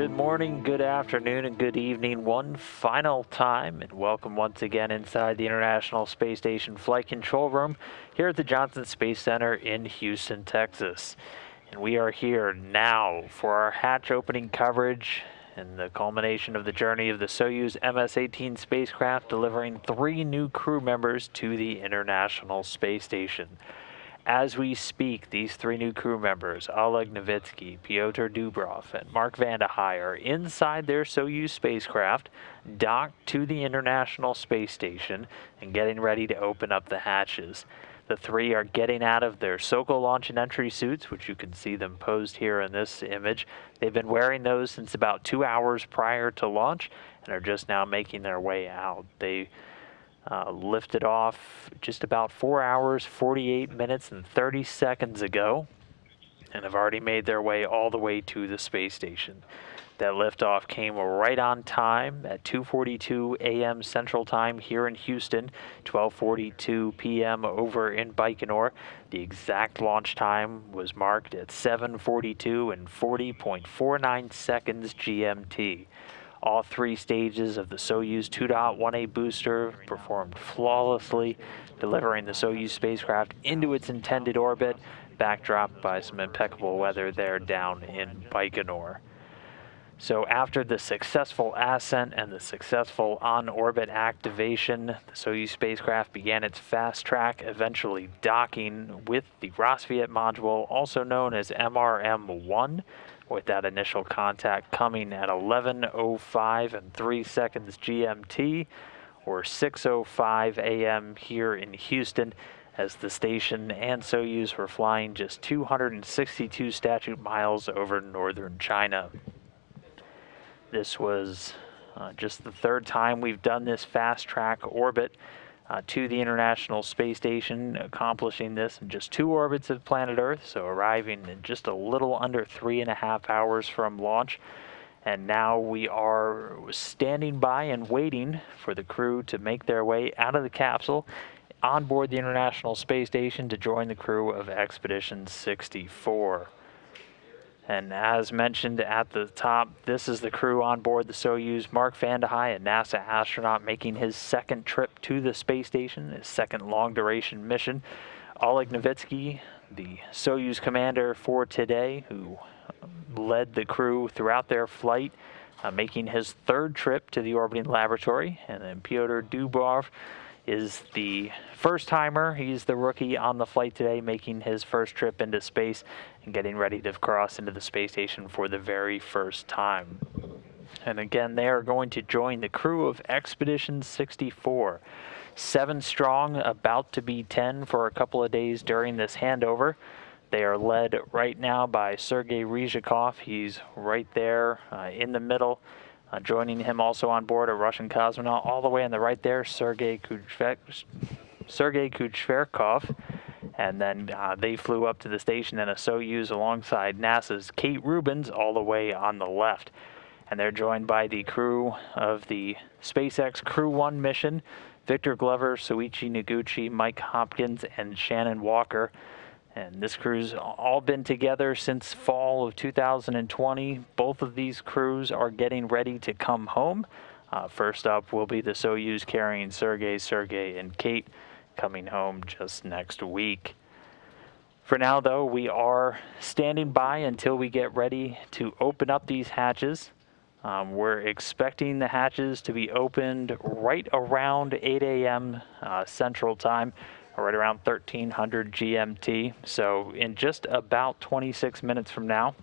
Good morning, good afternoon, and good evening one final time, and welcome once again inside the International Space Station Flight Control Room here at the Johnson Space Center in Houston, Texas. And we are here now for our hatch opening coverage and the culmination of the journey of the Soyuz MS-18 spacecraft, delivering 3 new crew members to the International Space Station. As we speak, these 3 new crew members, Oleg, Novitskiy, Pyotr, Dubrov, and Mark Vande Hei, are inside their Soyuz spacecraft, docked to the International Space Station, and getting ready to open up the hatches. The 3 are getting out of their Sokol launch and entry suits, which you can see them posed here in this image. They've been wearing those since about 2 hours prior to launch and are just now making their way out. They lifted off just about 4 hours, 48 minutes, and 30 seconds ago, and have already made their way all the way to the space station. That liftoff came right on time at 2:42 a.m. Central Time here in Houston, 12:42 p.m. over in Baikonur. The exact launch time was marked at 7:42 and 40.49 seconds GMT. All 3 stages of the Soyuz 2.1A booster performed flawlessly, delivering the Soyuz spacecraft into its intended orbit, backdropped by some impeccable weather there down in Baikonur. So after the successful ascent and the successful on-orbit activation, the Soyuz spacecraft began its fast track, eventually docking with the Rassvet module, also known as MRM-1, with that initial contact coming at 11:05 and 3 seconds GMT, or 6:05 a.m. here in Houston, as the station and Soyuz were flying just 262 statute miles over northern China. This was just the 3rd time we've done this fast track orbit to the International Space Station, accomplishing this in just 2 orbits of planet Earth, so arriving in just a little under 3.5 hours from launch. And now we are standing by and waiting for the crew to make their way out of the capsule on board the International Space Station to join the crew of Expedition 64. And as mentioned at the top, this is the crew on board the Soyuz. Mark Vande Hei, a NASA astronaut making his 2nd trip to the space station, his 2nd long-duration mission. Oleg Novitskiy, the Soyuz commander for today, who led the crew throughout their flight, making his 3rd trip to the orbiting laboratory. And then Pyotr Dubrov is the first-timer. He's the rookie on the flight today, making his 1st trip into space and getting ready to cross into the space station for the very first time. And again, they are going to join the crew of Expedition 64. 7 strong, about to be 10 for a couple of days during this handover. They are led right now by Sergey Ryzhikov. He's right there in the middle. Joining him also on board, a Russian cosmonaut, all the way on the right there, Sergey Kud-Sverchkov. And then they flew up to the station in a Soyuz alongside NASA's Kate Rubins, all the way on the left. And they're joined by the crew of the SpaceX Crew 1 mission, Victor Glover, Soichi, Noguchi, Mike Hopkins, and Shannon Walker. And this crew's all been together since fall of 2020. Both of these crews are getting ready to come home. First up will be the Soyuz carrying Sergey, and Kate coming home just next week. For now, though, we are standing by until we get ready to open up these hatches. We're expecting the hatches to be opened right around 8 a.m. Central Time, right around 1300 GMT, so in just about 26 minutes from now.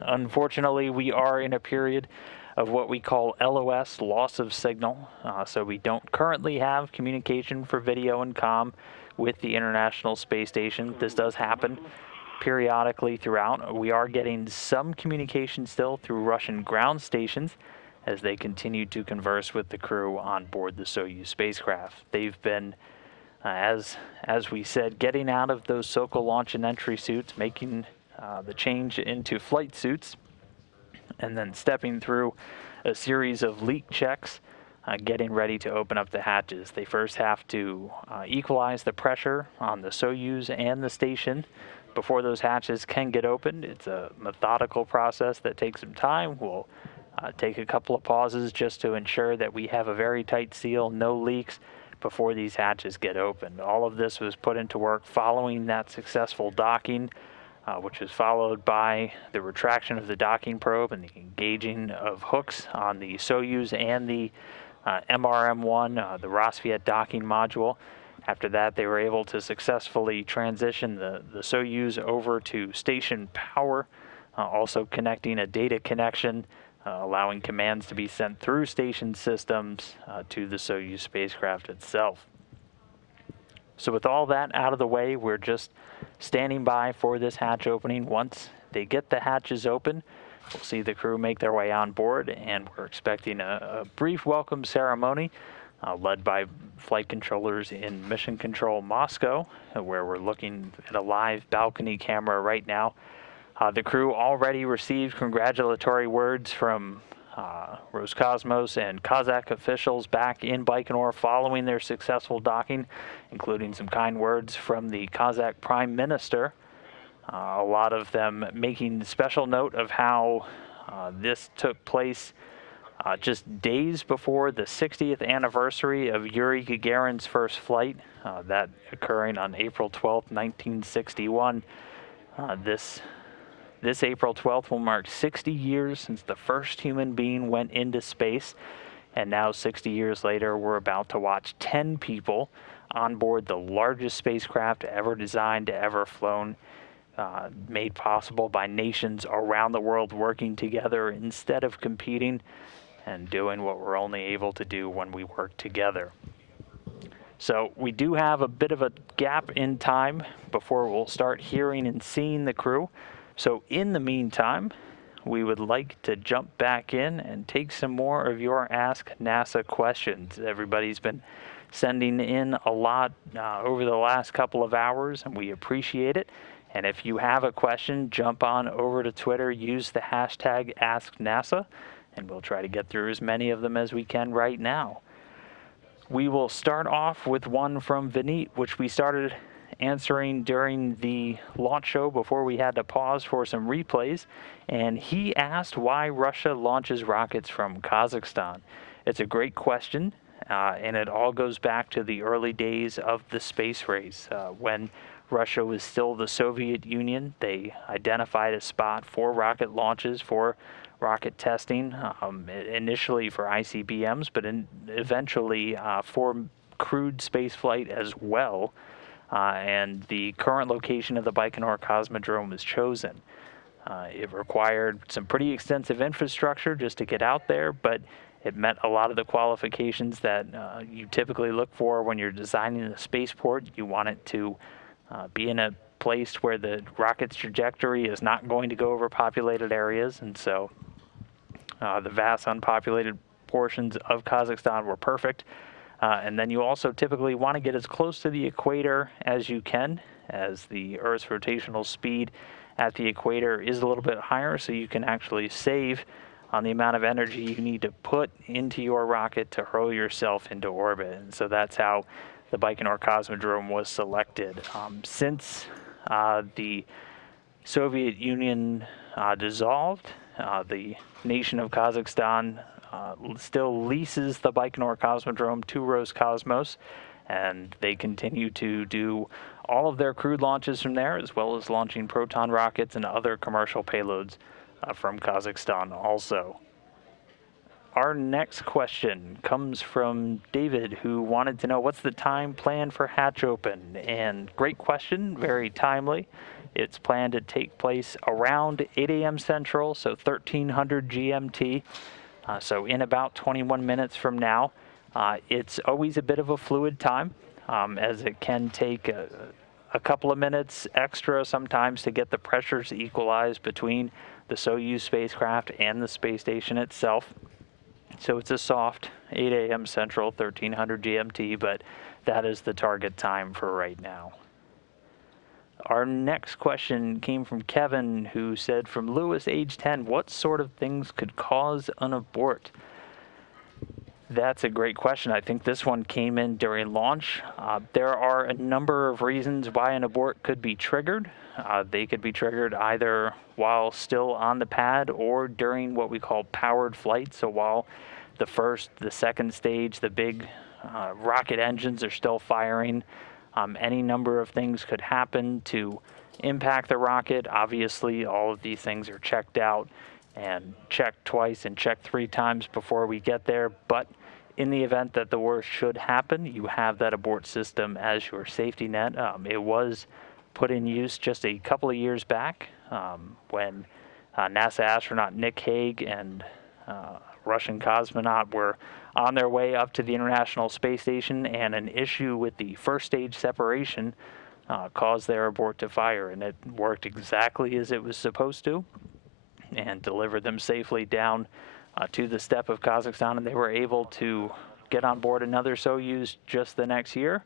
Unfortunately, we are in a period of what we call LOS, loss of signal, so we don't currently have communication for video and comm with the International Space Station. This does happen periodically throughout. We are getting some communication still through Russian ground stations as they continue to converse with the crew on board the Soyuz spacecraft. They've been as we said, getting out of those Sokol launch and entry suits, making the change into flight suits, and then stepping through a series of leak checks, getting ready to open up the hatches. They first have to equalize the pressure on the Soyuz and the station before those hatches can get opened, it's a methodical process that takes some time. We'll take a couple of pauses just to ensure that we have a very tight seal, no leaks, before these hatches get opened. All of this was put into work following that successful docking, which was followed by the retraction of the docking probe and the engaging of hooks on the Soyuz and the MRM-1, the Rassvet docking module. After that, they were able to successfully transition the Soyuz over to station power, also connecting a data connection, allowing commands to be sent through station systems to the Soyuz spacecraft itself. So with all that out of the way, we're just standing by for this hatch opening. Once they get the hatches open, we'll see the crew make their way on board, and we're expecting a brief welcome ceremony led by flight controllers in Mission Control Moscow, where we're looking at a live balcony camera right now. The crew already received congratulatory words from Roscosmos and Kazakh officials back in Baikonur following their successful docking, including some kind words from the Kazakh Prime Minister. A lot of them making special note of how this took place just days before the 60th anniversary of Yuri Gagarin's first flight, that occurring on April 12th, 1961. This April 12th will mark 60 years since the first human being went into space, and now 60 years later, we're about to watch 10 people on board the largest spacecraft ever designed, ever flown, made possible by nations around the world working together instead of competing, and doing what we're only able to do when we work together. So we do have a bit of a gap in time before we'll start hearing and seeing the crew. So in the meantime, we would like to jump back in and take some more of your Ask NASA questions. Everybody's been sending in a lot over the last couple of hours, and we appreciate it. And if you have a question, jump on over to Twitter, use the hashtag AskNASA, and we'll try to get through as many of them as we can right now. We will start off with one from Vineet, which we started answering during the launch show before we had to pause for some replays, and he asked why Russia launches rockets from Kazakhstan. It's a great question, and it all goes back to the early days of the space race. When Russia was still the Soviet Union, they identified a spot for rocket launches, for rocket testing, initially for ICBMs, but eventually for crewed spaceflight as well. And the current location of the Baikonur Cosmodrome was chosen. It required some pretty extensive infrastructure just to get out there, but it met a lot of the qualifications that you typically look for when you're designing a spaceport. You want it to be in a place where the rocket's trajectory is not going to go over populated areas, and so the vast unpopulated portions of Kazakhstan were perfect. And then you also typically want to get as close to the equator as you can, as the Earth's rotational speed at the equator is a little bit higher, so you can actually save on the amount of energy you need to put into your rocket to hurl yourself into orbit. And so that's how the Baikonur Cosmodrome was selected. Since the Soviet Union dissolved, the nation of Kazakhstan still leases the Baikonur Cosmodrome to Roscosmos, and they continue to do all of their crewed launches from there, as well as launching Proton rockets and other commercial payloads from Kazakhstan also. Our next question comes from David, who wanted to know what's the time plan for hatch open, and great question, very timely. It's planned to take place around 8 a.m. Central, so 1300 GMT. So in about 21 minutes from now. It's always a bit of a fluid time, as it can take a couple of minutes extra sometimes to get the pressures equalized between the Soyuz spacecraft and the space station itself. So it's a soft 8 a.m. Central, 1300 GMT, but that is the target time for right now. Our next question came from Kevin, who said, from Lewis, age 10, what sort of things could cause an abort? That's a great question. I think this one came in during launch. There are a number of reasons why an abort could be triggered. They could be triggered either while still on the pad or during what we call powered flight. So while the first, the second stage, the big rocket engines are still firing, any number of things could happen to impact the rocket. Obviously, all of these things are checked out and checked twice and checked 3 times before we get there. But in the event that the worst should happen, you have that abort system as your safety net. It was put in use just a couple of years back when NASA astronaut Nick Hague and Russian cosmonaut were on their way up to the International Space Station, and an issue with the first stage separation caused their abort to fire, and it worked exactly as it was supposed to and delivered them safely down to the steppe of Kazakhstan, and they were able to get on board another Soyuz just the next year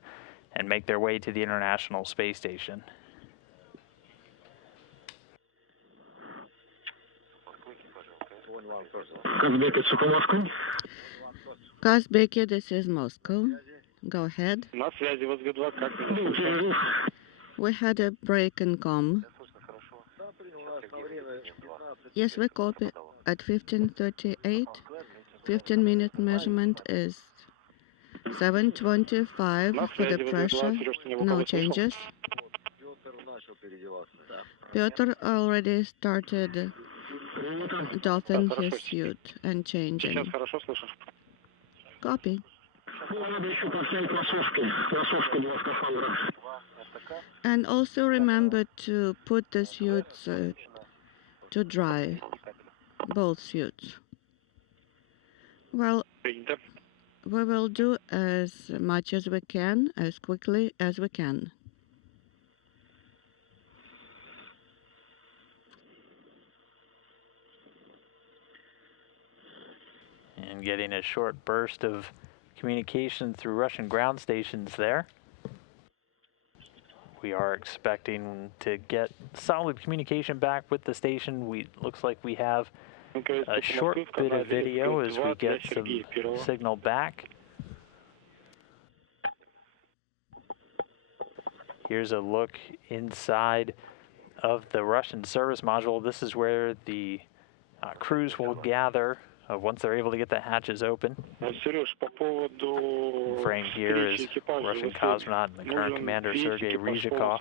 and make their way to the International Space Station. Kazbeki, this is Moscow. Go ahead. We had a break in comm. Yes, we copy at 15:38. 15-minute measurement is 725 for the pressure. No changes. Pyotr already started doffing his suit and changing. Copy. And also remember to put the suits to dry, both suits. Well, we will do as much as we can, as quickly as we can. And getting a short burst of communication through Russian ground stations there. We are expecting to get solid communication back with the station. Looks like we have a short bit of video as we get some signal back. Here's a look inside of the Russian service module. This is where the crews will gather once they're able to get the hatches open. Framed here is Russian cosmonaut and the current commander, Sergey Ryzhikov.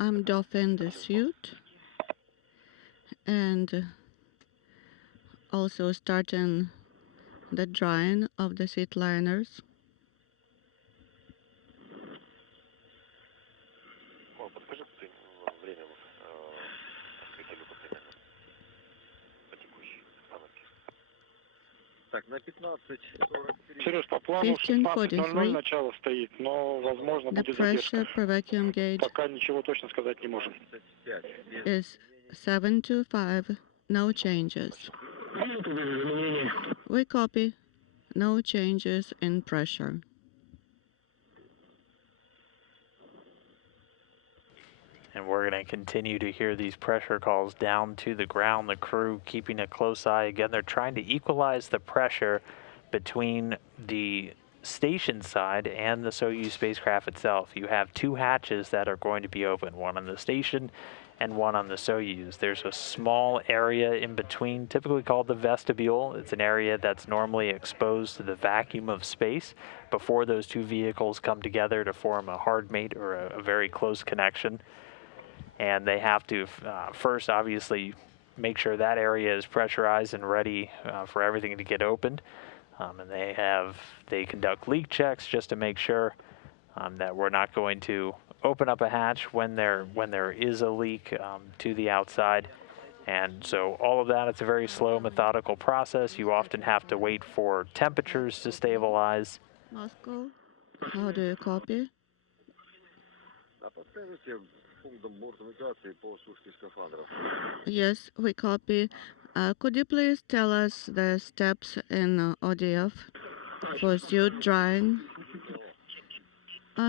I'm doffing the suit and also starting the drying of the seat liners. The pressure per vacuum gauge is 725, no changes. We copy, no changes in pressure. And we're going to continue to hear these pressure calls down to the ground. The crew keeping a close eye. Again, they're trying to equalize the pressure between the station side and the Soyuz spacecraft itself. You have 2 hatches that are going to be open, one on the station and one on the Soyuz. There's a small area in between, typically called the vestibule. It's an area that's normally exposed to the vacuum of space before those 2 vehicles come together to form a hard mate or a very close connection. And they have to first, obviously, make sure that area is pressurized and ready for everything to get opened. And they conduct leak checks just to make sure that we're not going to open up a hatch when there is a leak to the outside. And so all of that, it's a very slow, methodical process. You often have to wait for temperatures to stabilize. Moscow, how do you copy? Yes, we copy. Could you please tell us the steps in ODF for suit drying?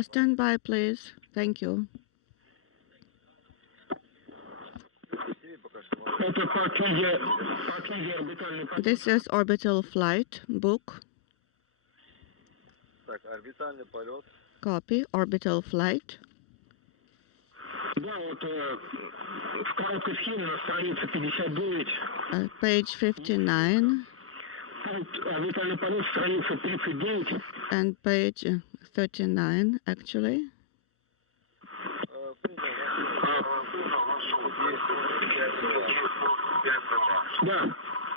Stand by, please. Thank you. This is orbital flight book. Copy. Orbital flight. Page 59 and page 39 actually.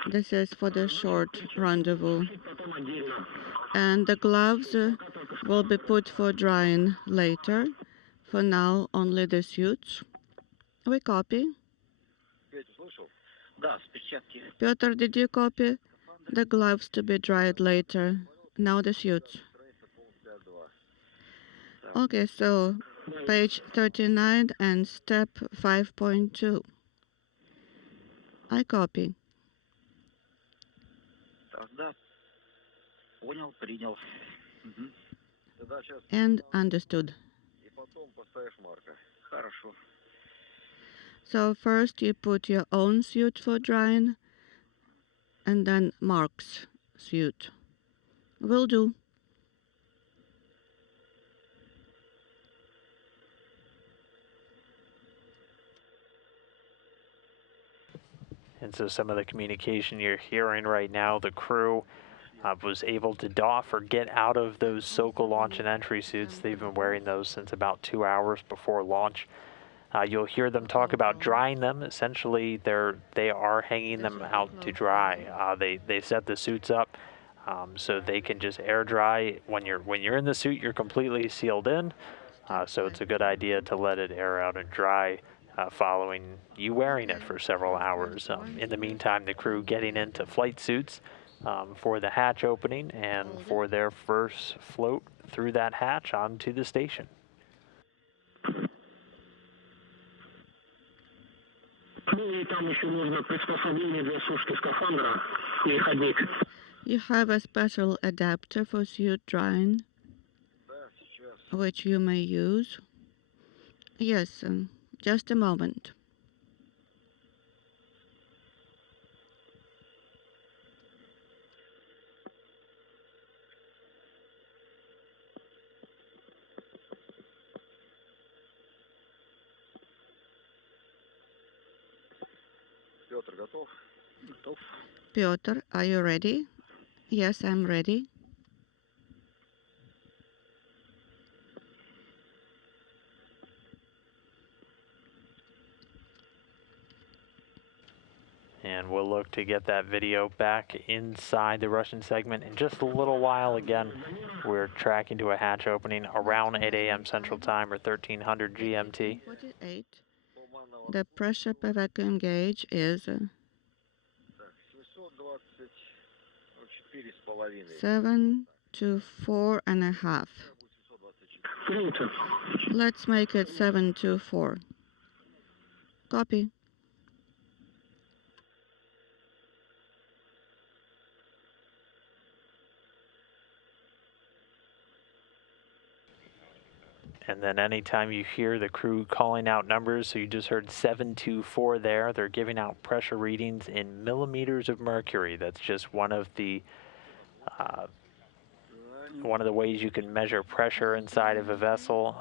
This is for the short rendezvous. And the gloves will be put for drying later. For now, only the suits. We copy. Pyotr, did you copy? The gloves to be dried later. Now the suits. Okay, so page 39 and step 5.2. I copy. And understood. So first you put your own suit for drying, and then Mark's suit. Will do. And so some of the communication you're hearing right now, the crew was able to doff or get out of those Sokol launch and entry suits. They've been wearing those since about 2 hours before launch. You'll hear them talk about drying them. Essentially, they are hanging them out to dry. They set the suits up so they can just air dry. When you're in the suit, you're completely sealed in. So it's a good idea to let it air out and dry following you wearing it for several hours. In the meantime, the crew getting into flight suits for the hatch opening and for their first float through that hatch onto the station. You have a special adapter for suit drying, which you may use. Yes, just a moment. Pyotr, are you ready? Yes, I'm ready. And we'll look to get that video back inside the Russian segment in just a little while. Again, we're tracking to a hatch opening around 8 a.m. Central Time or 1300 GMT. 48. The pressure per vacuum gauge is 7 to 4.5. Let's make it 7 to 4. Copy. And then anytime you hear the crew calling out numbers, so you just heard 724 there, they're giving out pressure readings in millimeters of mercury. That's just one of the ways you can measure pressure inside of a vessel.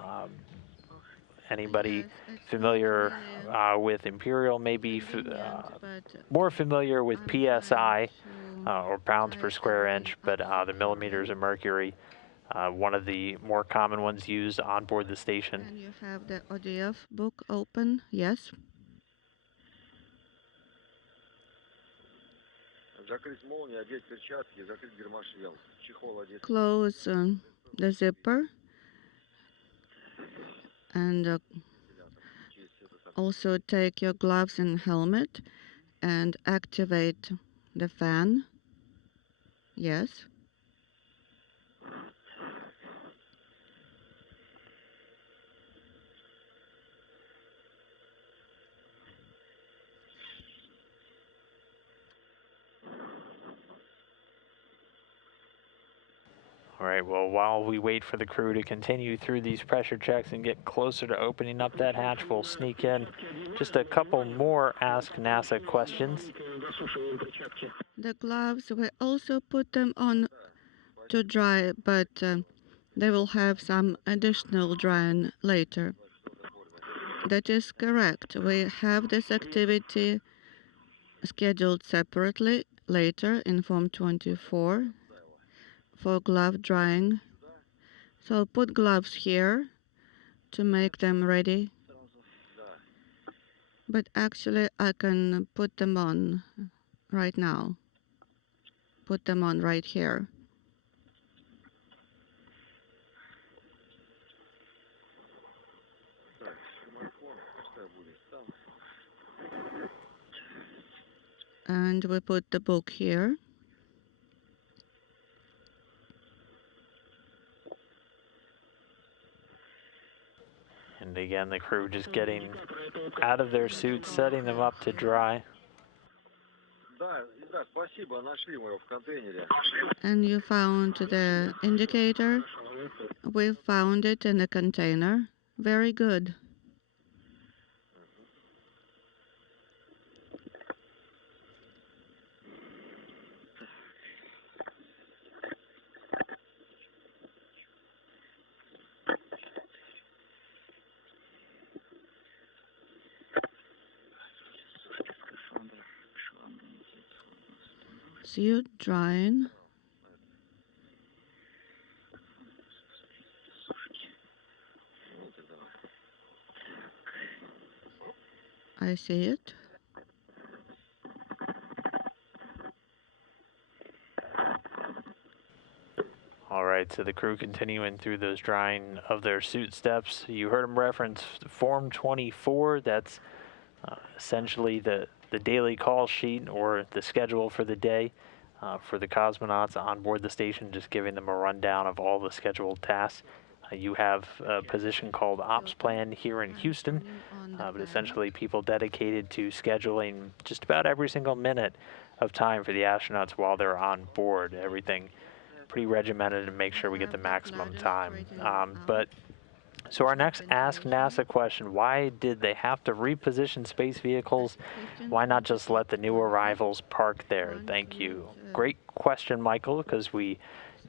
Anybody familiar with imperial may be more familiar with PSI or pounds per square inch, but the millimeters of mercury, one of the more common ones used on board the station. And you have the ODF book open, yes? Close the zipper and also take your gloves and helmet and activate the fan. Yes. All right, well, while we wait for the crew to continue through these pressure checks and get closer to opening up that hatch, we'll sneak in just a couple more Ask NASA questions. The gloves, we also put them on to dry, but they will have some additional drying later. That is correct. We have this activity scheduled separately later in Form 24 for glove drying. So I'll put gloves here to make them ready. But actually I can put them on right now. Put them on right here. And we put the book here. And again, the crew just getting out of their suits, setting them up to dry. And you found the indicator? We found it in the container. Very good. Suit drying. I see it. All right, so the crew continuing through those drying of their suit steps. You heard them reference Form 24. That's essentially the daily call sheet or the schedule for the day for the cosmonauts on board the station, just giving them a rundown of all the scheduled tasks. You have a position called Ops Plan here in Houston, but essentially people dedicated to scheduling just about every single minute of time for the astronauts while they're on board. Everything pretty regimented to make sure we get the maximum time. So our next Ask NASA question, why did they have to reposition space vehicles? Why not just let the new arrivals park there? Thank you. Great question, Michael, because we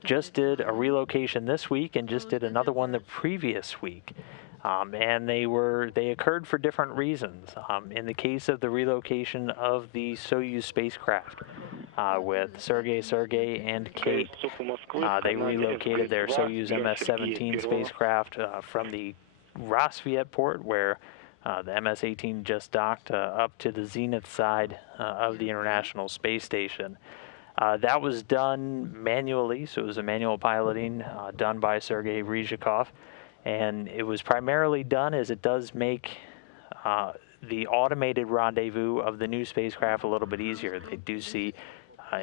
just did a relocation this week and just did another one the previous week. And they occurred for different reasons. In the case of the relocation of the Soyuz spacecraft, with Sergey, and Kate, they relocated their Soyuz MS-17 spacecraft from the Rassvet port, where the MS-18 just docked, up to the zenith side of the International Space Station. That was done manually, so it was a manual piloting done by Sergey Ryzhikov, and it was primarily done as it does make the automated rendezvous of the new spacecraft a little bit easier. They do see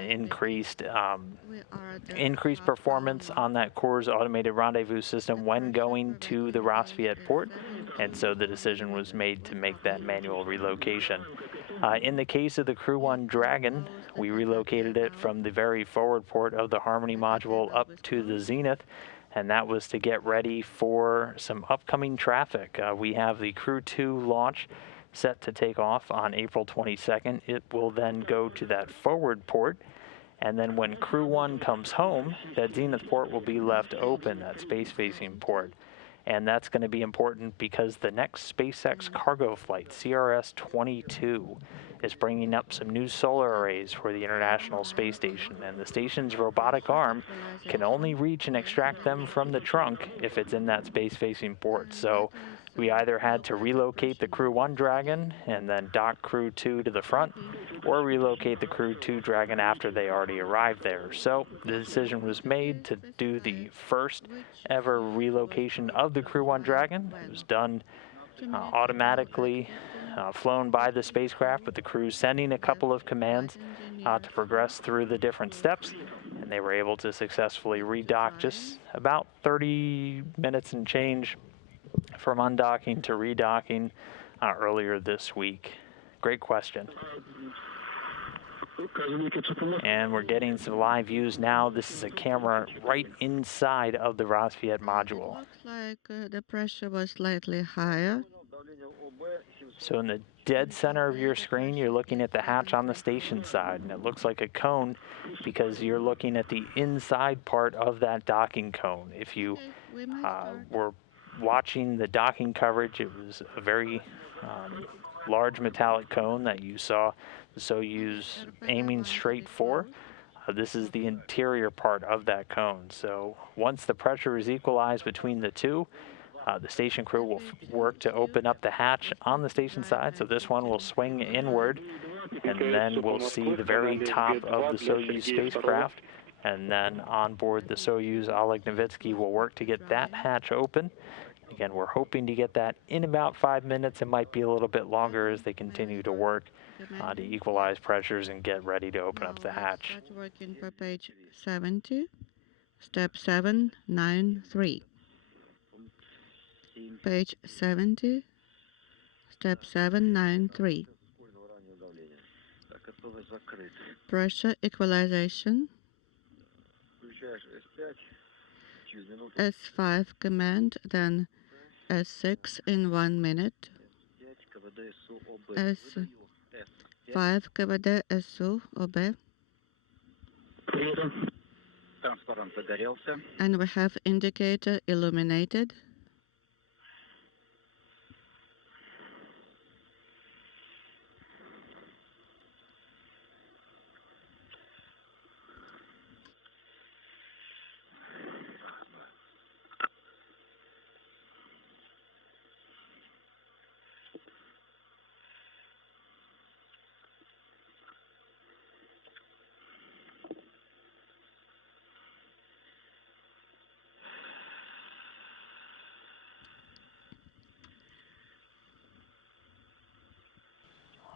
increased performance on that Core's automated rendezvous system when going to the Rassvet port, and so the decision was made to make that manual relocation. In the case of the Crew 1 Dragon, we relocated it from the very forward port of the Harmony module up to the zenith, and that was to get ready for some upcoming traffic. We have the Crew 2 launch set to take off on April 22nd. It will then go to that forward port, and then when Crew 1 comes home, that zenith port will be left open, that space-facing port. And that's going to be important because the next SpaceX cargo flight, CRS-22, is bringing up some new solar arrays for the International Space Station, and the station's robotic arm can only reach and extract them from the trunk if it's in that space-facing port. So we either had to relocate the Crew 1 Dragon and then dock Crew 2 to the front, or relocate the Crew 2 Dragon after they already arrived there. So the decision was made to do the first ever relocation of the Crew 1 Dragon. It was done automatically, flown by the spacecraft, with the crew sending a couple of commands to progress through the different steps, and they were able to successfully redock just about 30 minutes and change from undocking to redocking earlier this week. Great question. And we're getting some live views now. This is a camera right inside of the Rassvet module. It looks like the pressure was slightly higher. So in the dead center of your screen, you're looking at the hatch on the station side, and it looks like a cone because you're looking at the inside part of that docking cone. If you were watching the docking coverage, it was a very large metallic cone that you saw the Soyuz aiming straight for. This is the interior part of that cone. So once the pressure is equalized between the two, the station crew will work to open up the hatch on the station side. So this one will swing inward, and then we'll see the very top of the Soyuz spacecraft. And then on board the Soyuz, Oleg Novitskiy will work to get that hatch open. Again, we're hoping to get that in about 5 minutes. It might be a little bit longer as they continue to work to equalize pressures and get ready to open up the hatch. Start working for page 70, step 793. Page 70, step 793. Pressure equalization. S5 command, then S6 in 1 minute. S5 КВД СУ ОБ. And we have indicator illuminated.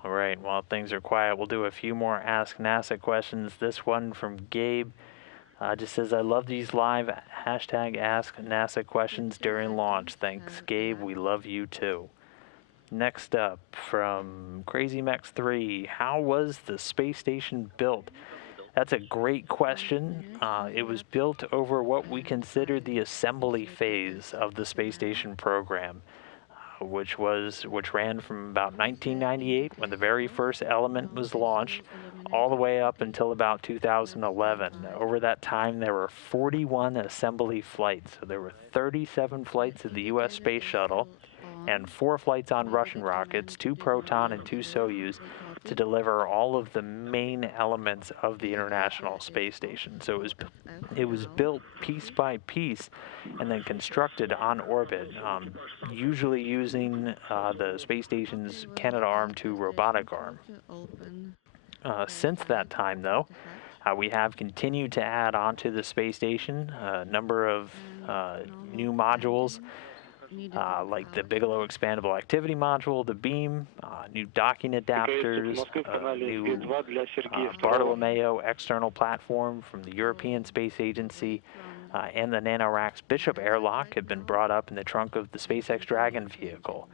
All right, while things are quiet, we'll do a few more Ask NASA questions. This one from Gabe just says, I love these live hashtag Ask NASA questions during launch. Thanks, Gabe. We love you too. Next up from CrazyMex3, how was the space station built? That's a great question. It was built over what we consider the assembly phase of the space station program, which ran from about 1998, when the very first element was launched, all the way up until about 2011. Over that time, there were 41 assembly flights. So there were 37 flights of the U.S. Space Shuttle and 4 flights on Russian rockets, 2 Proton and 2 Soyuz, to deliver all of the main elements of the International Space Station. So it was built piece by piece and then constructed on orbit, usually using the space station's Canadarm2 robotic arm. Since that time, though, we have continued to add onto the space station a number of new modules, like the Bigelow Expandable Activity Module, the beam, new docking adapters, new Bartolomeo external platform from the European Space Agency, and the NanoRacks Bishop airlock have been brought up in the trunk of the SpaceX Dragon vehicle.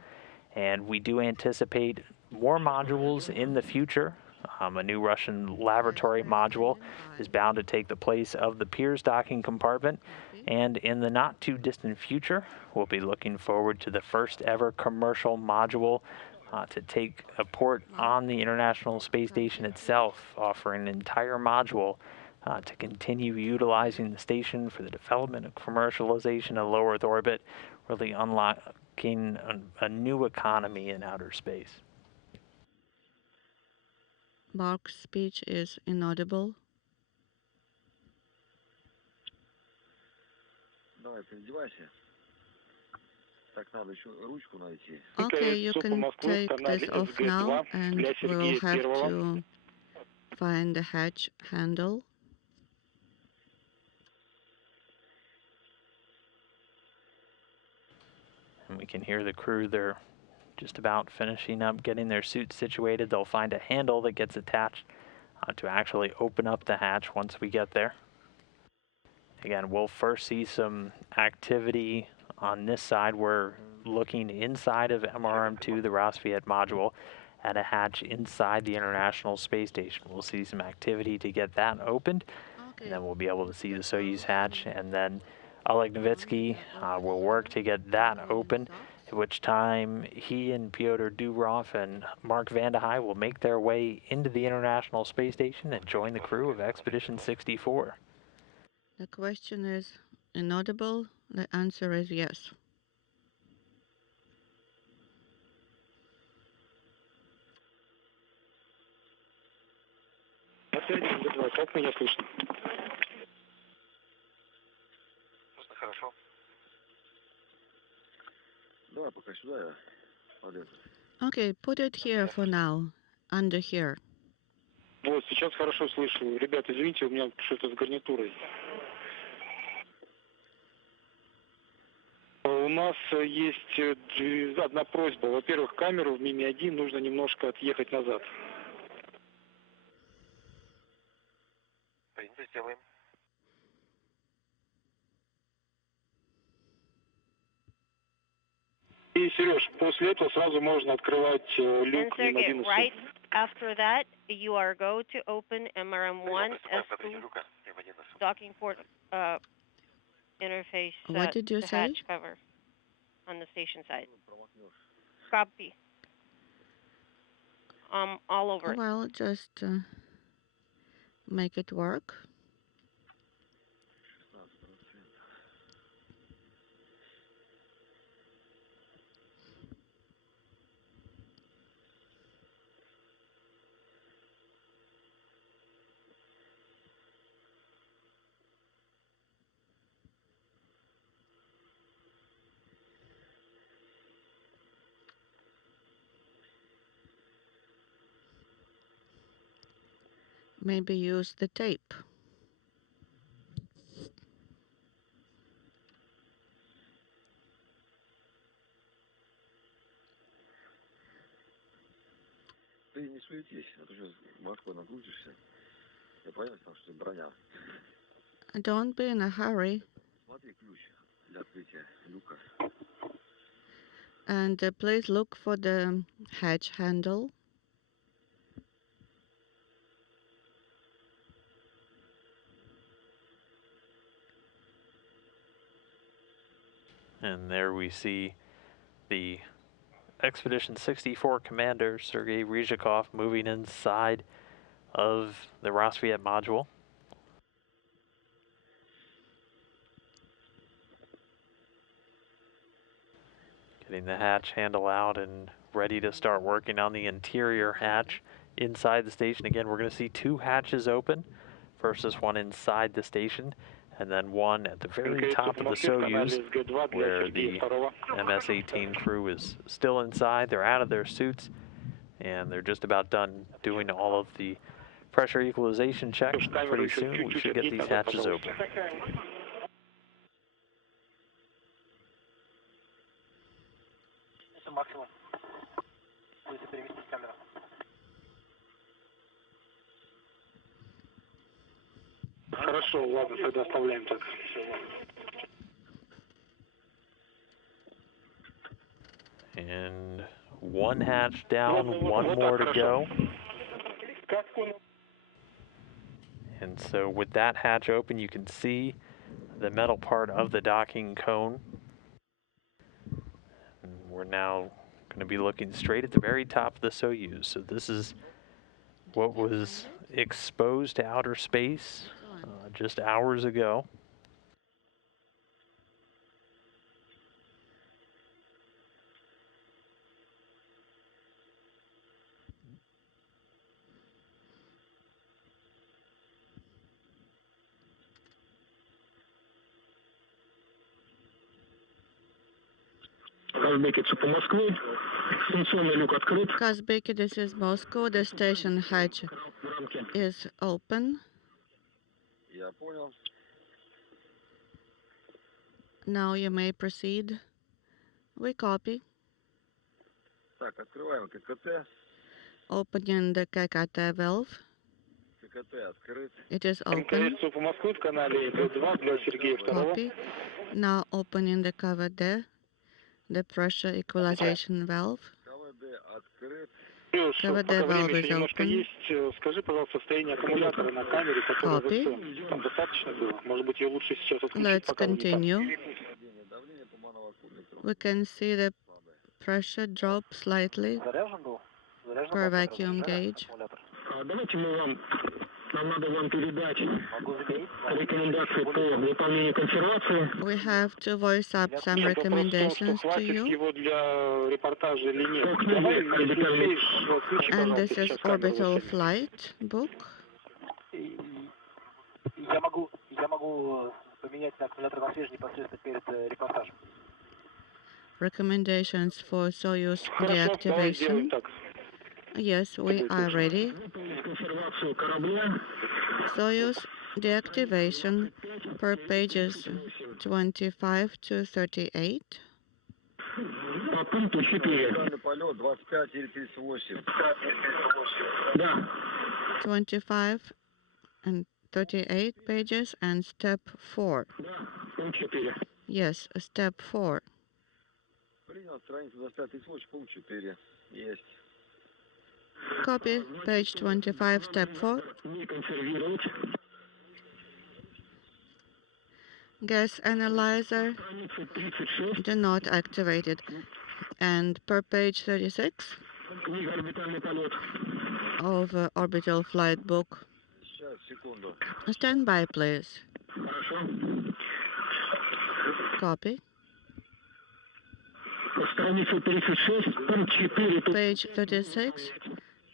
And we do anticipate more modules in the future. A new Russian laboratory module is bound to take the place of the Pirs docking compartment. And in the not too distant future, we'll be looking forward to the first ever commercial module to take a port on the International Space Station itself, offering an entire module to continue utilizing the station for the development of commercialization of low Earth orbit, really unlocking a new economy in outer space. Mark's speech is inaudible. Okay, you can take this off now, and we will have to find the hatch handle. And we can hear the crew, they're just about finishing up getting their suits situated. They'll find a handle that gets attached to actually open up the hatch once we get there. Again, we'll first see some activity on this side. We're looking inside of MRM-2, the Rassvet module, at a hatch inside the International Space Station. We'll see some activity to get that opened, and then we'll be able to see the Soyuz hatch, and then Oleg Novitskiy will work to get that open, at which time he and Pyotr Dubrov and Mark Vande Hei will make their way into the International Space Station and join the crew of Expedition 64. The question is inaudible. The answer is yes. Как меня слышно? Слышно хорошо. Давай пока сюда я полезу. Okay, put it here for now, under here. Вот, сейчас хорошо слышу. Ребята, извините, у меня что-то с гарнитурой. У нас есть одна просьба. Во-первых, камеру в МИМе-1 нужно немножко отъехать назад. Принято, сделаем. И, Сереж, после этого сразу можно открывать люк МИМ-1. Right after that, you are go to open MRM1 S2 docking port interface. What did you say? Hatch cover on the station side. Copy. All over it. Well, just make it work. Maybe use the tape. Ты не суетись, а то сейчас Москвой нагрузишься. Я понял, что это броня. Don't be in a hurry. Смотри ключ для открытия люка. And please look for the hatch handle. And there we see the Expedition 64 commander, Sergey Ryzhikov, moving inside of the Rassvet module. Getting the hatch handle out and ready to start working on the interior hatch inside the station. Again, we're going to see two hatches open. First is one inside the station, and then one at the very top of the Soyuz, where the MS-18 crew is still inside. They're out of their suits, and they're just about done doing all of the pressure equalization checks. Pretty soon, we should get these hatches open. Хорошо, ладно, тогда оставляем так. And one hatch down, one more to go. And so with that hatch open, you can see the metal part of the docking cone. And we're now going to be looking straight at the very top of the Soyuz. So this is what was exposed to outer space just hours ago. Kazbeki, this is Moscow. The station hatch is open. Now you may proceed. We copy. Opening the KKT valve. It is open. Copy. Now opening the cover D, the pressure equalization valve. Cover D valve is open. Copy. Let's continue. We can see the pressure drop slightly per vacuum gauge. We have to voice up some recommendations to you. And this is Orbital Flight book. Recommendations for Soyuz deactivation. Yes, we are ready. Soyuz deactivation per pages 25 to 38. 25 and 38 pages and step 4. Yes, step 4. Copy page 25, step 4. Gas analyzer, do not activate it. And per page 36 of Orbital Flight book. Stand by, please. Copy. Page 36,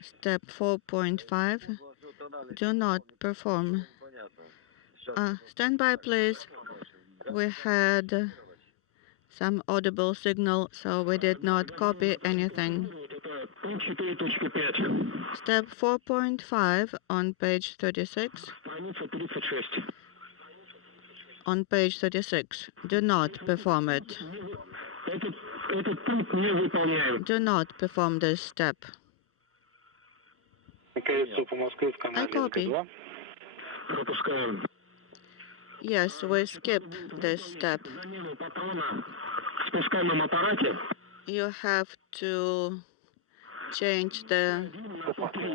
step 4.5. Do not perform. Stand by, please. We had some audible signal, so we did not copy anything. Step 4.5 on page 36. On page 36. Do not perform it. Do not perform this step. I copy. Yes, we skip this step. You have to change the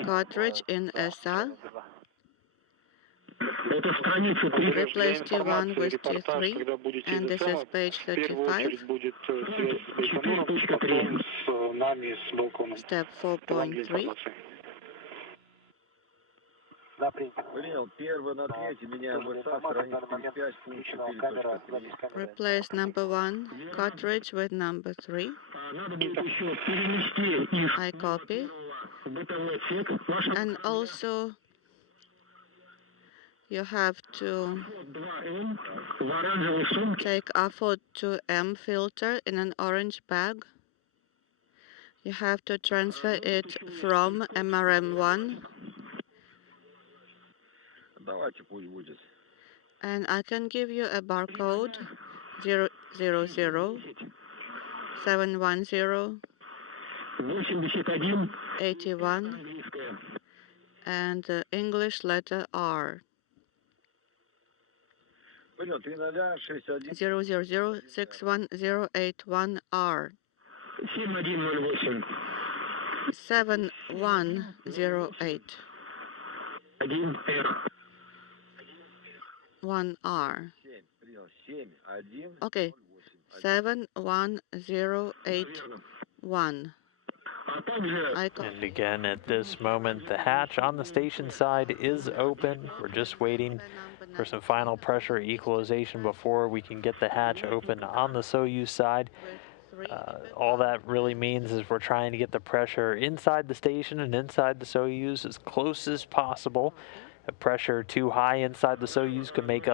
cartridge in SA. Replace T1 with T3, and this is page 35. Step 4.3. Replace number 1 cartridge with number 3. I copy. And also you have to take Abort 2M filter in an orange bag. You have to transfer it from MRM1. And I can give you a barcode 000 710 81 and the English letter R. 0006181R. 7108. 1R. Okay, 71081. And again, at this moment, the hatch on the station side is open. We're just waiting for some final pressure equalization before we can get the hatch open on the Soyuz side. All that really means is we're trying to get the pressure inside the station and inside the Soyuz as close as possible. A pressure too high inside the Soyuz could make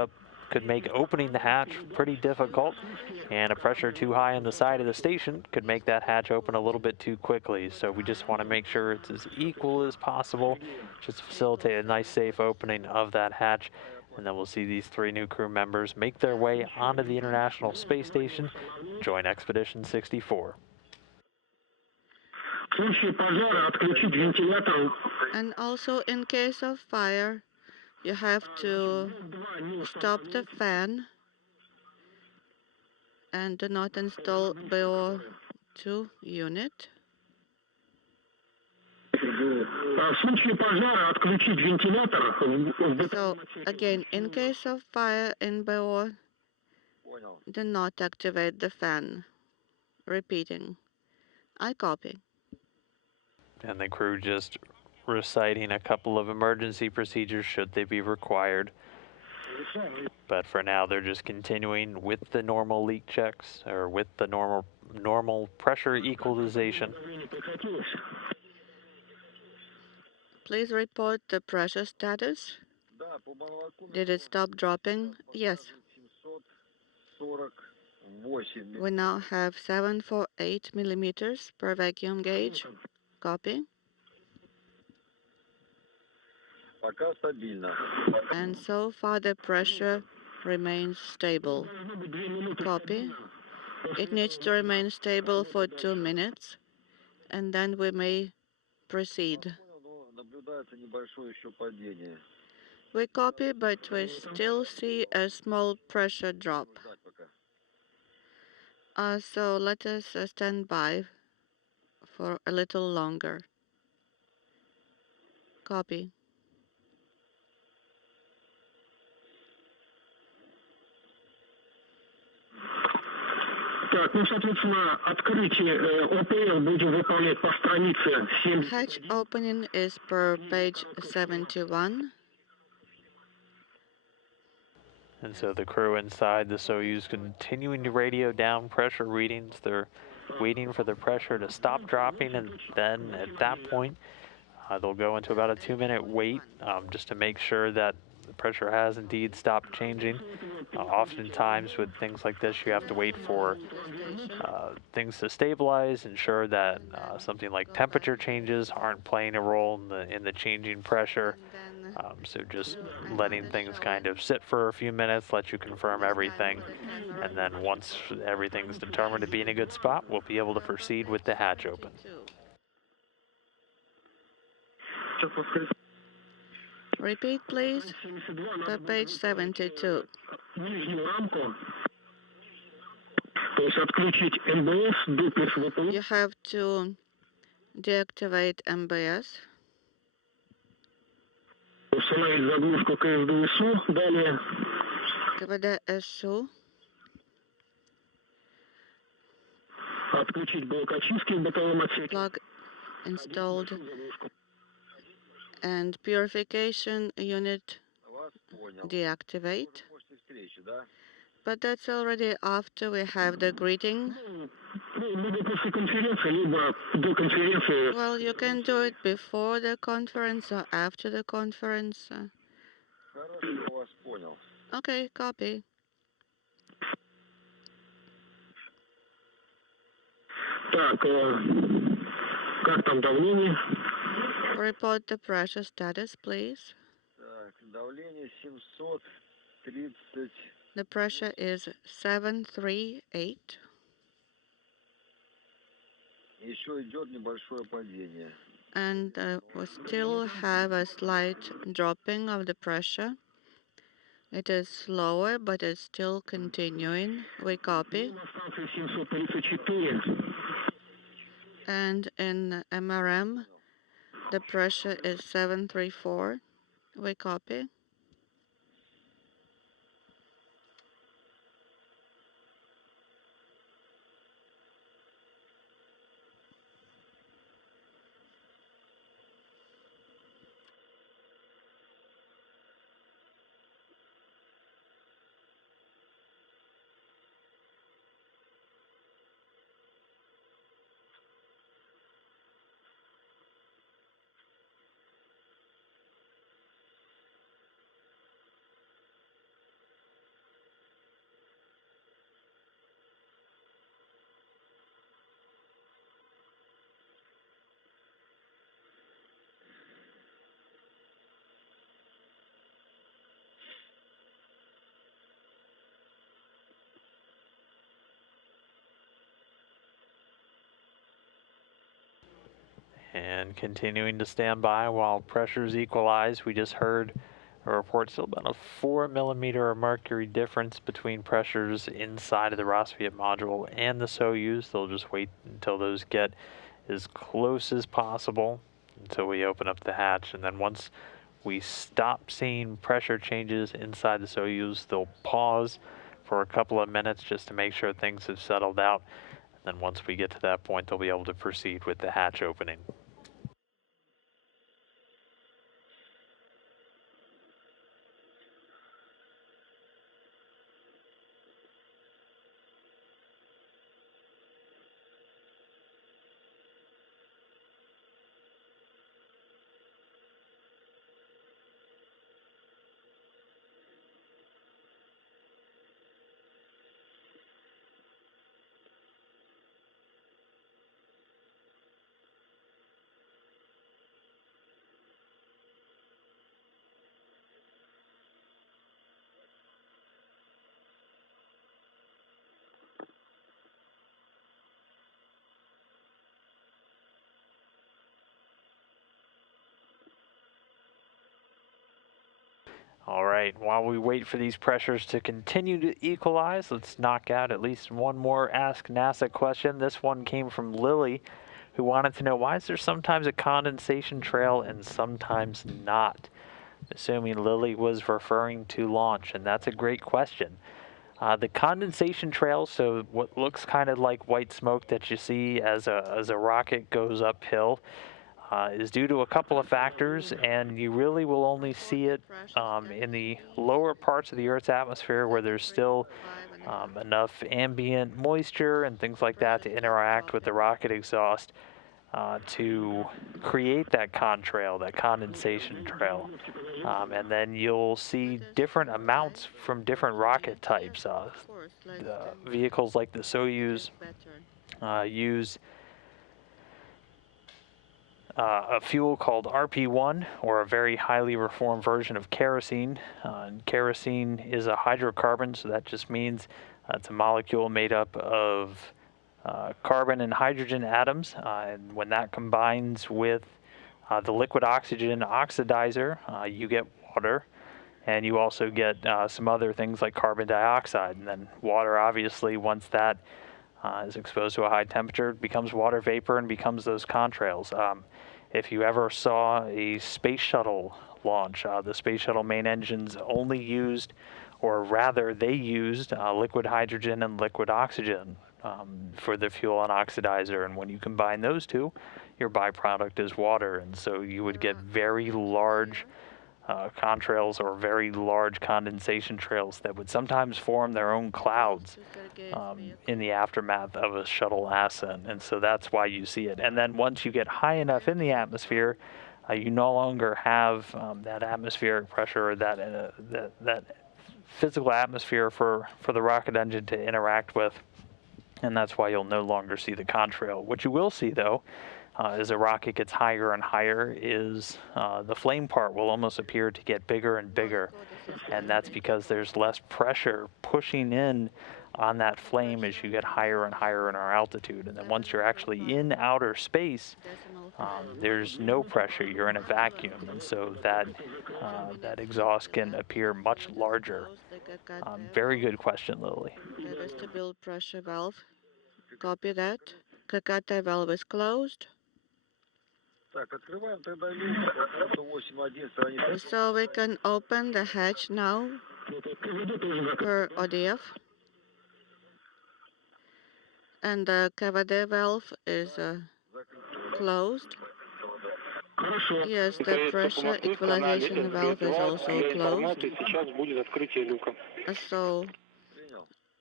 opening the hatch pretty difficult, and a pressure too high on the side of the station could make that hatch open a little bit too quickly. So we just want to make sure it's as equal as possible, just to facilitate a nice safe opening of that hatch. And then we'll see these 3 new crew members make their way onto the International Space Station, join Expedition 64. And also, in case of fire, you have to stop the fan and do not install BO2 unit. So again, in case of fire in BO, do not activate the fan. Repeating, I copy. And the crew just reciting a couple of emergency procedures should they be required. But for now, they're just continuing with the normal leak checks, or with the normal pressure equalization. Please report the pressure status. Did it stop dropping? Yes. We now have 748 millimeters per vacuum gauge. Copy. And so far the pressure remains stable. Copy. It needs to remain stable for 2 minutes, and then we may proceed. We copy, but we still see a small pressure drop. So let us stand by for a little longer. Copy. Так, ну, соответственно, открытие ОПЛ будем выполнять по странице 7. Hatch opening is per page 71. And so the crew inside the Soyuz continuing to radio down pressure readings. They're waiting for the pressure to stop dropping, and then at that point, they'll go into about a 2-minute wait just to make sure that the pressure has indeed stopped changing. Oftentimes with things like this, you have to wait for things to stabilize, ensure that something like temperature changes aren't playing a role in the changing pressure. So just letting things kind of sit for a few minutes, let you confirm everything, and then once everything's determined to be in a good spot, we'll be able to proceed with the hatch open. Repeat, please. To page 72. You have to deactivate MBS. КВД-СУ. Plug installed and purification unit deactivate. But that's already after we have the greeting. Well, you can do it before the conference or after the conference. Okay, copy. Report the pressure status, please. The pressure is 738. And we still have a slight dropping of the pressure. It is slower, but it's still continuing. We copy. And in MRM, the pressure is 734. We copy. And continuing to stand by while pressures equalize. We just heard a report still about a 4 millimeter of mercury difference between pressures inside of the Rassvet module and the Soyuz. They'll just wait until those get as close as possible until we open up the hatch. And then once we stop seeing pressure changes inside the Soyuz, they'll pause for a couple of minutes just to make sure things have settled out. Then once we get to that point, they'll be able to proceed with the hatch opening. All right, while we wait for these pressures to continue to equalize, let's knock out at least one more Ask NASA question. This one came from Lily, who wanted to know, why is there sometimes a condensation trail and sometimes not? Assuming Lily was referring to launch, and that's a great question. The condensation trail, so what looks kind of like white smoke that you see as a rocket goes uphill, is due to a couple of factors, and you really will only see it in the lower parts of the Earth's atmosphere where there's still enough ambient moisture and things like that to interact with the rocket exhaust to create that contrail, that condensation trail. And then you'll see different amounts from different rocket types. Vehicles like the Soyuz use a fuel called RP1, or a very highly reformed version of kerosene. And kerosene is a hydrocarbon, so that just means it's a molecule made up of carbon and hydrogen atoms. And when that combines with the liquid oxygen oxidizer, you get water. And you also get some other things like carbon dioxide. And then water, obviously, once that is exposed to a high temperature, becomes water vapor and becomes those contrails. If you ever saw a space shuttle launch, the space shuttle main engines only used, or rather they used liquid hydrogen and liquid oxygen for the fuel and oxidizer. And when you combine those two, your byproduct is water. And so you would get very large contrails or very large condensation trails that would sometimes form their own clouds in the aftermath of a shuttle ascent. And so that's why you see it. And then once you get high enough in the atmosphere, you no longer have that atmospheric pressure, or that physical atmosphere for the rocket engine to interact with. And that's why you'll no longer see the contrail. What you will see, though, as a rocket gets higher and higher, is the flame part will almost appear to get bigger and bigger. And that's because there's less pressure pushing in on that flame as you get higher and higher in our altitude. And then once you're actually in outer space, there's no pressure. You're in a vacuum. And so that exhaust can appear much larger. Very good question, Lily. The vestibule pressure valve. Copy that. KKT valve is closed. So we can open the hatch now per ODF. And the KVD valve is closed. Yes, the pressure equalization valve is also closed. So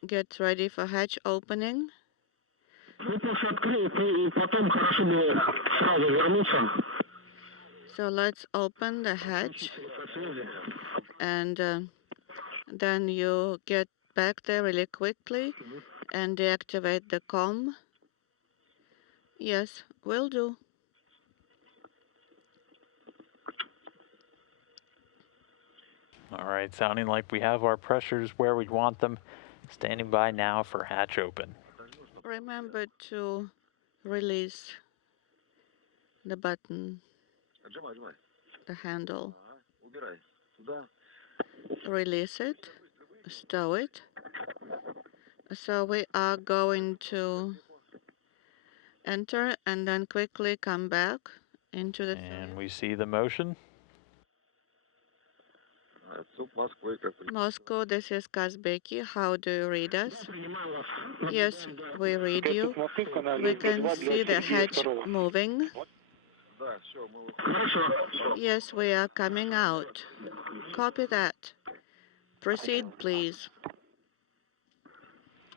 get ready for hatch opening. So let's open the hatch, and then you get back there really quickly and deactivate the comm. Yes, will do. All right, sounding like we have our pressures where we want them. Standing by now for hatch open. Remember to release the button, the handle. Release it, stow it. So we are going to enter and then quickly come back into the... And we see the motion. Moscow, this is Kazbeki. How do you read us? Yes, we read you. We can see the hatch moving. Yes, we are coming out. Copy that. Proceed, please.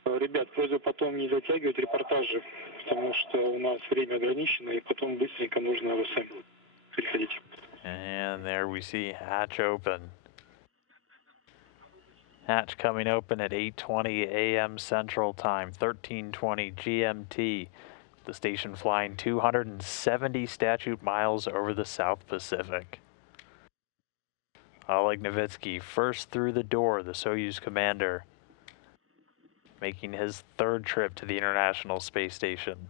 Ребят, просьба потом не затягивать репортажи, потому что у нас время ограничено, и потом быстренько нужно в СМ переходить. And there we see hatch open. Hatch coming open at 8:20 a.m. Central Time, 13:20 GMT. The station flying 270 statute miles over the South Pacific. Oleg Novitskiy first through the door, the Soyuz commander, making his third trip to the International Space Station.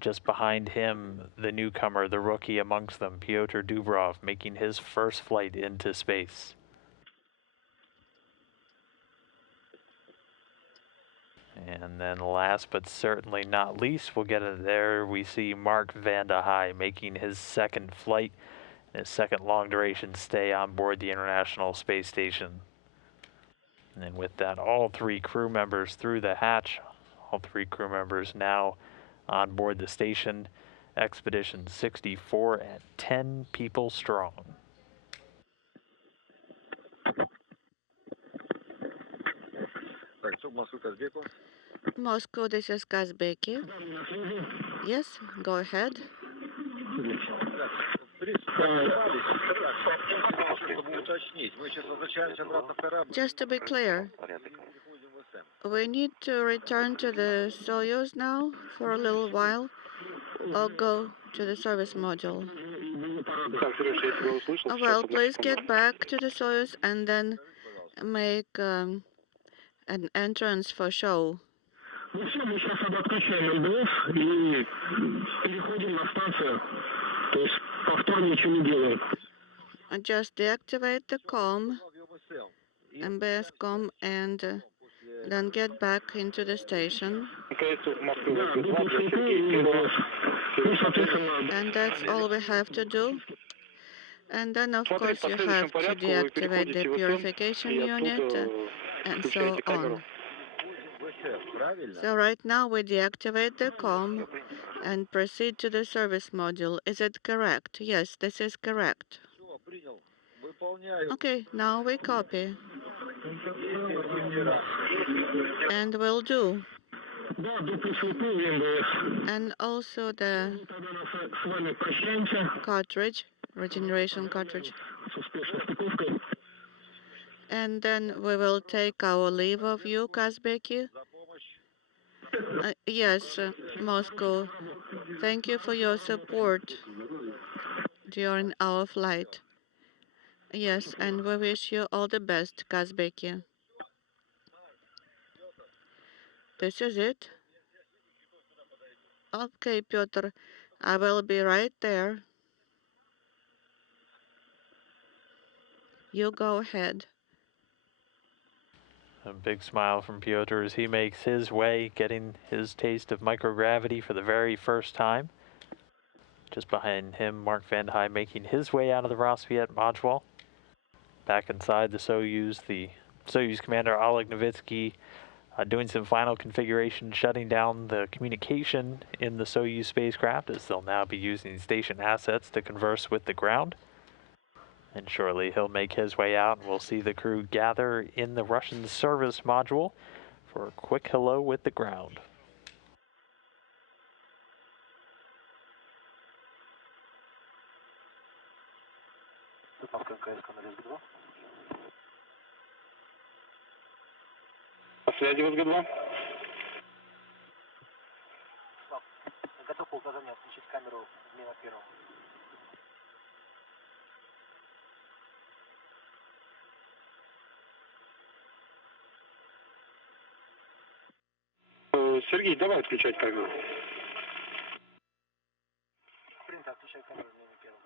Just behind him, the newcomer, the rookie amongst them, Pyotr Dubrov, making his first flight into space. And then last but certainly not least, we'll get it there, we see Mark Vande Hei making his second flight, his second long-duration stay on board the International Space Station. And with that, all three crew members through the hatch, all three crew members now on board the station. Expedition 64 at 10 people strong. Moscow, this is Kazbeki. Yes, go ahead. Just to be clear, we need to return to the Soyuz now for a little while, or go to the service module. Well, please get back to the Soyuz and then make an entrance for show. Ну все, мы сейчас отключаем МДФ и переходим на станцию. То есть повтор ничего не делаем. Just deactivate the COM, MBS COM, and then get back into the station. And that's all we have to do. And then, of course, you have to deactivate the purification unit and so on. So right now we deactivate the COM and proceed to the service module. Is it correct? Yes, this is correct. Okay, now we copy. And we'll do. And also the cartridge, regeneration cartridge. And then we will take our leave of you, Kazbeki. Yes, Moscow. Thank you for your support during our flight. Yes, and we wish you all the best, Kazbeki. This is it. Okay, Pyotr, I will be right there. You go ahead. A big smile from Pyotr as he makes his way, getting his taste of microgravity for the very first time. Just behind him, Mark Vande Hei making his way out of the Rassvet module. Back inside the Soyuz commander Oleg Novitskiy doing some final configuration, shutting down the communication in the Soyuz spacecraft, as they'll now be using station assets to converse with the ground. And shortly he'll make his way out, and we'll see the crew gather in the Russian service module for a quick hello with the ground. Связи ВСГ-2. Готов по указанию отключить камеру смена первого. Сергей, давай отключать камеру. Принято, отключай камеру смена первого.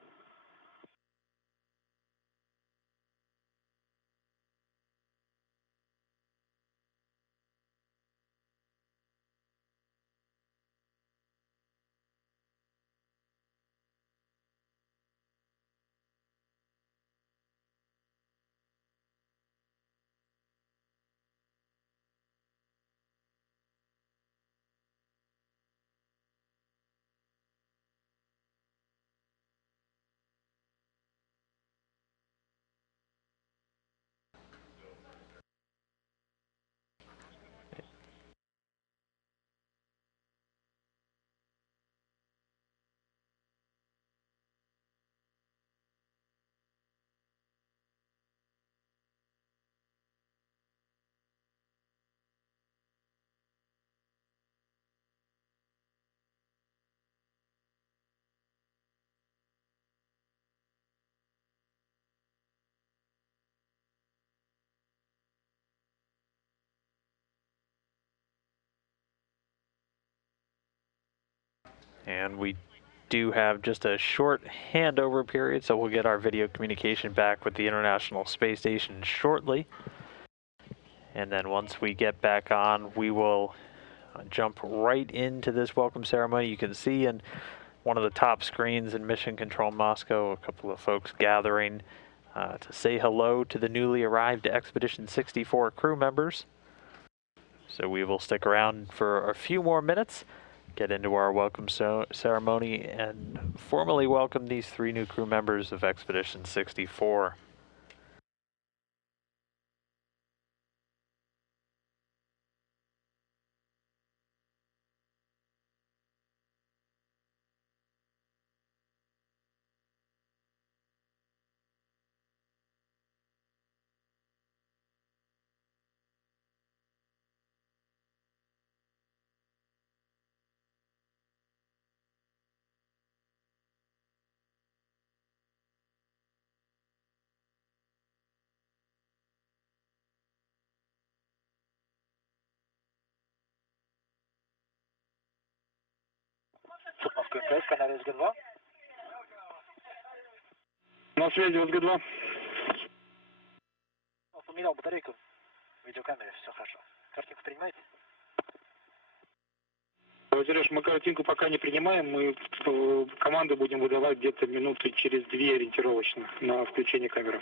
And we do have just a short handover period, so we'll get our video communication back with the International Space Station shortly. And then once we get back on, we will jump right into this welcome ceremony. You can see in one of the top screens in Mission Control Moscow, a couple of folks gathering to say hello to the newly arrived Expedition 64 crew members. So we will stick around for a few more minutes, get into our welcome ceremony, and formally welcome these 3 new crew members of Expedition 64. Москва МКС, канал СГ-2. На связи СГ-2. Поменял батарейку в видеокамере, все хорошо. Картинку принимаете? Сереж, мы картинку пока не принимаем, мы команду будем выдавать где-то минуты через 2 ориентировочно на включение камеры.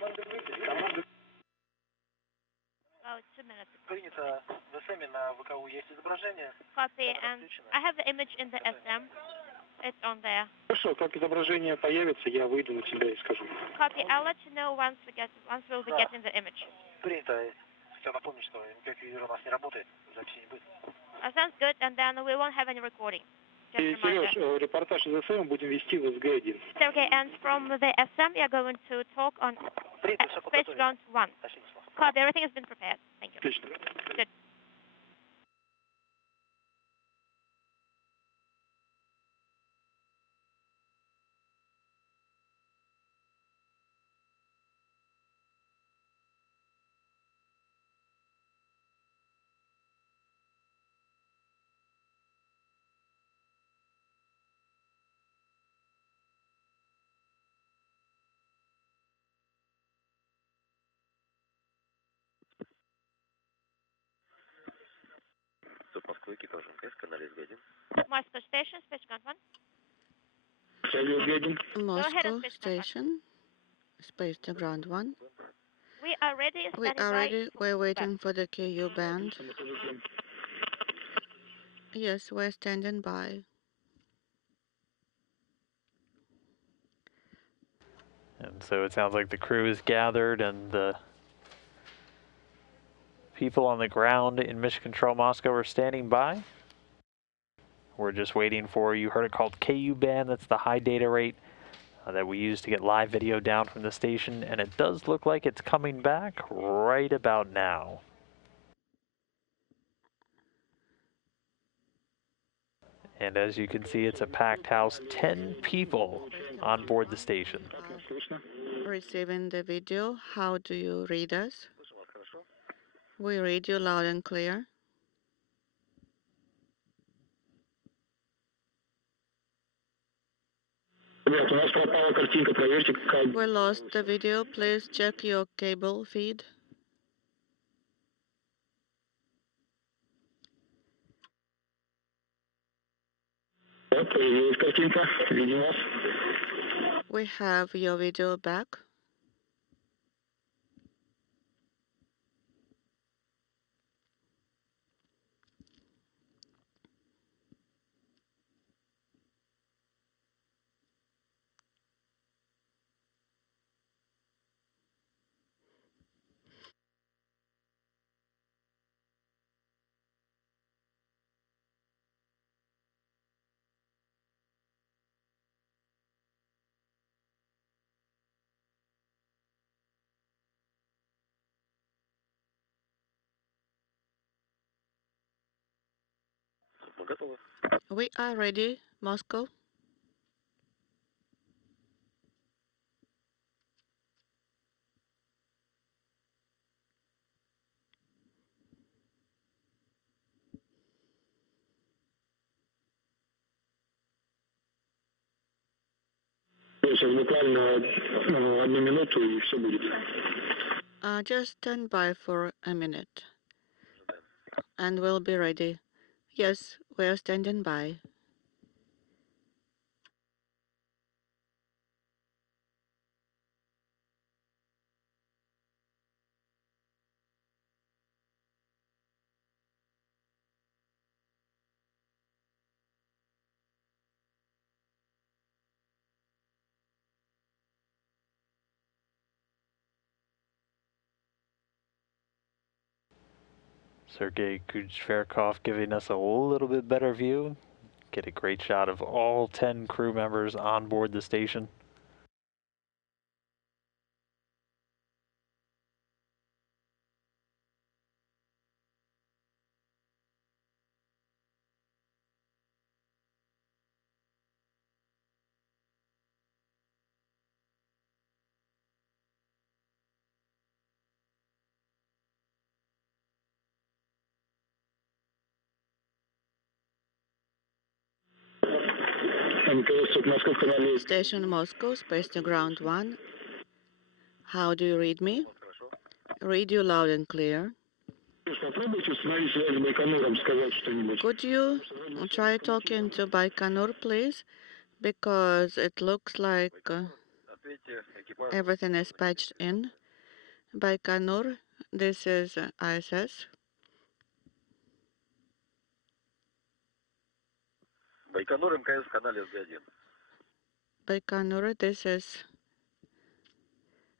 Принято в СМ на ВКУ есть изображение. Copy, and I have the image in the SM. It's on there. Хорошо, как изображение появится, я выйду на тебя и скажу. Copy, I'll let you know once we'll be getting the image. Принято. Хотел напомнить, что МК-визор у нас не работает, записи не будет. Sounds good, and then we won't have any recording. Just И, reminder. Сереж, репортаж из СМ будем вести в СГ-1. Okay, and from the SM, we are going to talk on Принято, все Space Ground 1. Copy, everything has been prepared. Thank you. Отлично. Good. Москвы, экипаж МКС, канал СГ-1. Moscow Station, Space Ground 1. Связи СГ-1. Moscow Station, Space to Ground 1. We are ready. We Standing are by. ready. We're waiting for the KU band. Yes, we're standing by. And so it sounds like the crew is gathered and the people on the ground in Mission Control Moscow are standing by. We're just waiting for, you heard it called KU band, that's the high data rate that we use to get live video down from the station, and it does look like it's coming back right about now. And as you can see, it's a packed house, 10 people on board the station. Receiving the video. How do you read us? We read you loud and clear. Ребят, у нас пропала картинка, проверьте, как... We lost the video. Please check your cable feed. Вот, появилась картинка, видим вас. We have your video back. Мы готовы. We are ready, Moscow. Just stand by for a minute, and we'll be ready. Yes, we're standing by. Sergey Kud-Sverchkov giving us a little bit better view. Get a great shot of all 10 crew members on board the station. Station Moscow, space to ground 1. How do you read me? Read you loud and clear. Could you try talking to Baikonur, please? Because it looks like everything is patched in. Baikonur, this is ISS. Байконур МКС в канале СГ-1. Baikonur, this is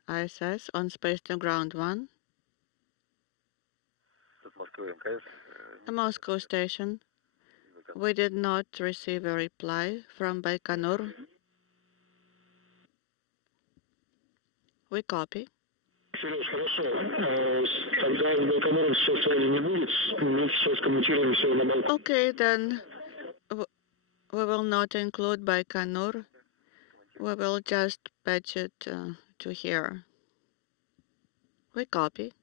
ISS on space to ground 1. A Moscow station. We did not receive a reply from Baikonur. We copy. Okay, then we will not include Baikonur. We will just patch it to here. We copy.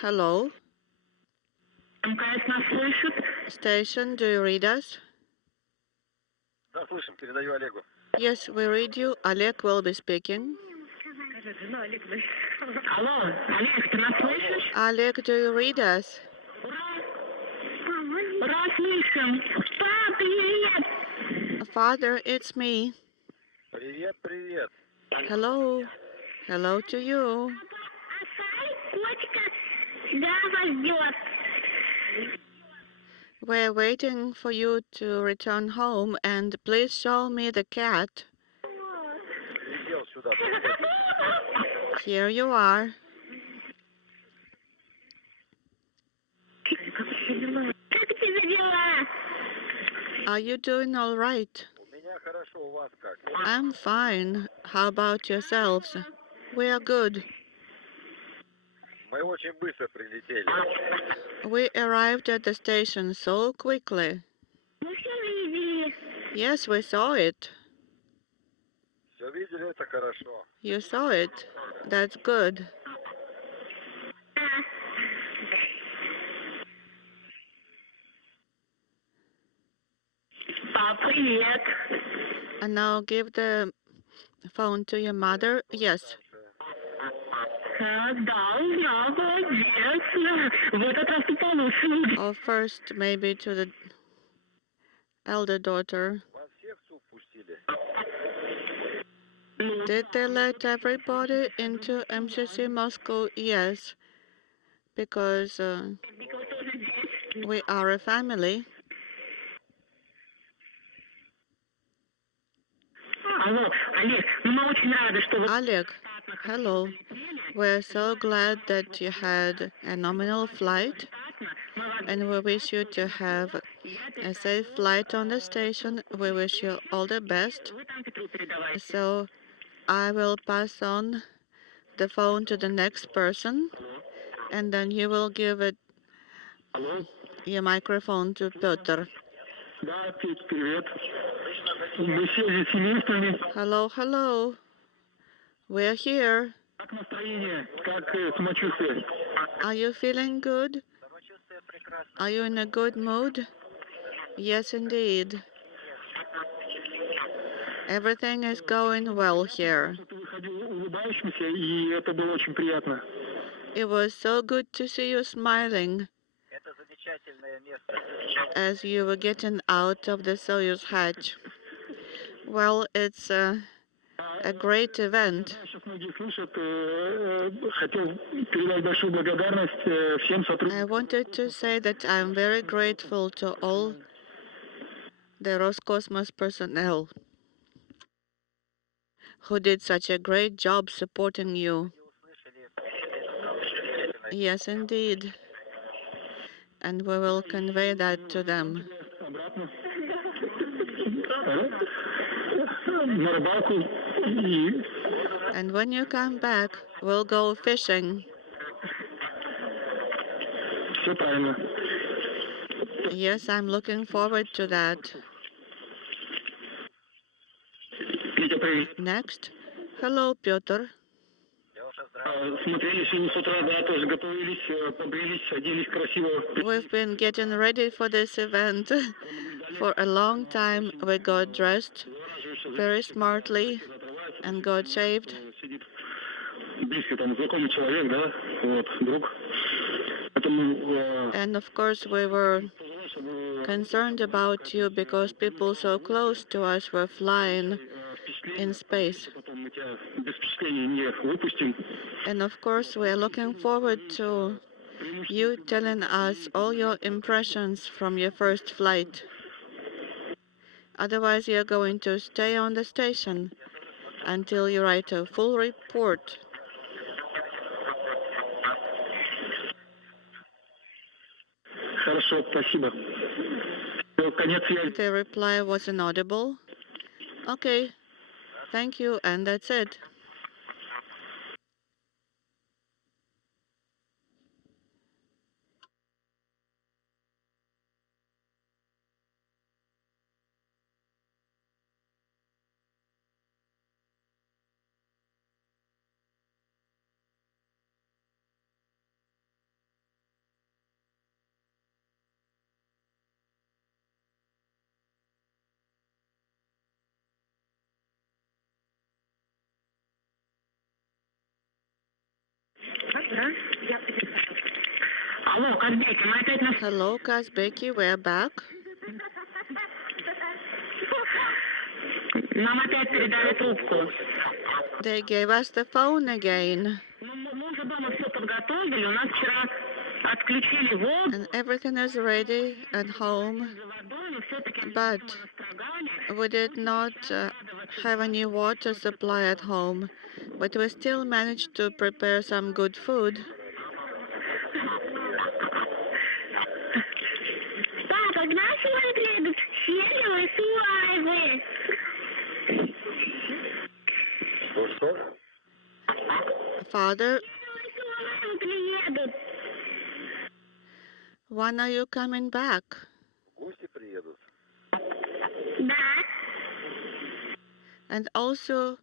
Hello? МКС нас слышит. Station, do you read us? Да, слышим, передаю Олегу. Yes, we read you. Oleg will be speaking. Алло, Олег, ты нас слышишь? Oleg, do you read us? Ура, слышим. Папа, привет. Father, it's me. Привет, привет. Hello. Hello to you. We're waiting for you to return home, and please show me the cat. Here you are. Are you doing all right? I'm fine. How about yourselves? We are good. We arrived at the station so quickly. Yes, we saw it. You saw it. That's good. And now give the phone to your mother. Yes. Or first, maybe to the elder daughter. Did they let everybody into MCC Moscow? Yes, because we are a family. Oleg, hello. We're so glad that you had a nominal flight, and we wish you to have a safe flight on the station. We wish you all the best. So I will pass on the phone to the next person, and then you will give it your microphone to Pyotr. Hello, hello. We're here. Are you feeling good? Are you in a good mood? Yes, indeed. Everything is going well here. It was so good to see you smiling as you were getting out of the Soyuz hatch. Well, it's a great event. I wanted to say that I'm very grateful to all the Roscosmos personnel who did such a great job supporting you. Yes, indeed. And we will convey that to them. And when you come back, we'll go fishing. Yes, I'm looking forward to that. Next. Hello, Pyotr. We've been getting ready for this event for a long time. We got dressed very smartly and got shaved. And of course, we were concerned about you because people so close to us were flying in space. And of course, we are looking forward to you telling us all your impressions from your first flight. Otherwise, you're going to stay on the station until you write a full report. The reply was inaudible. Okay, thank you, and that's it. Hello, Kazbeki, we're back. They gave us the phone again. And everything is ready at home, but we did not have any water supply at home, but we still managed to prepare some good food. Father, when are you coming back? And also,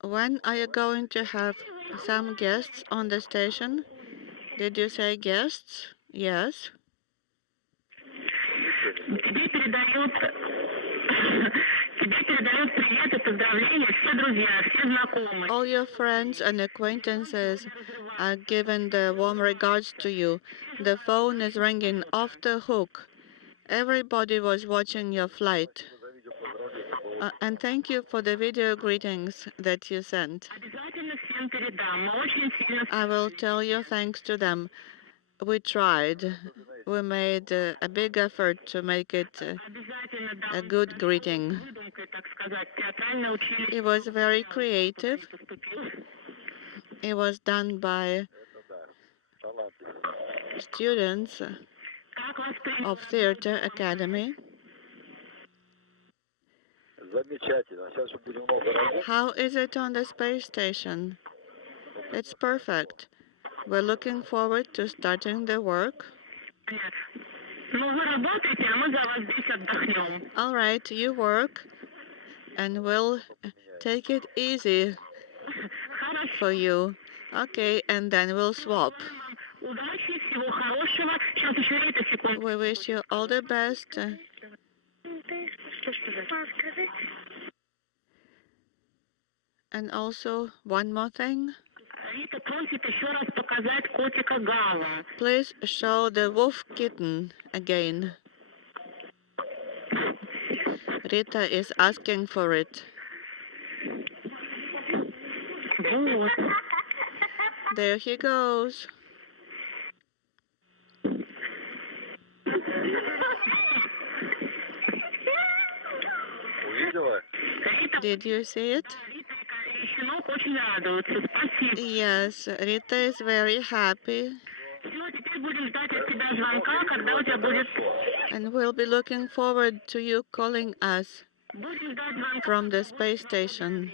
when are you going to have some guests on the station? Did you say guests? Yes. All your friends and acquaintances are giving the warm regards to you. The phone is ringing off the hook. Everybody was watching your flight. And thank you for the video greetings that you sent. I will tell you thanks to them. We tried. We made a big effort to make it a good greeting. It was very creative. It was done by students of Theater Academy. How is it on the space station? It's perfect. We're looking forward to starting the work. All right, you work, and we'll take it easy for you. Okay, and then we'll swap. We wish you all the best. And also, one more thing. Рита просит еще раз показать котика Гала. Please show the wolf kitten again. Rita is asking for it. Вот. There he goes. Увидела? Did you see it? Рита и щенок очень радуются. Спасибо. Yes, Rita is very happy. Все, теперь будем ждать от тебя звонка, когда у тебя будет... And we'll be looking forward to you calling us Будем ждать звонка. from the space station.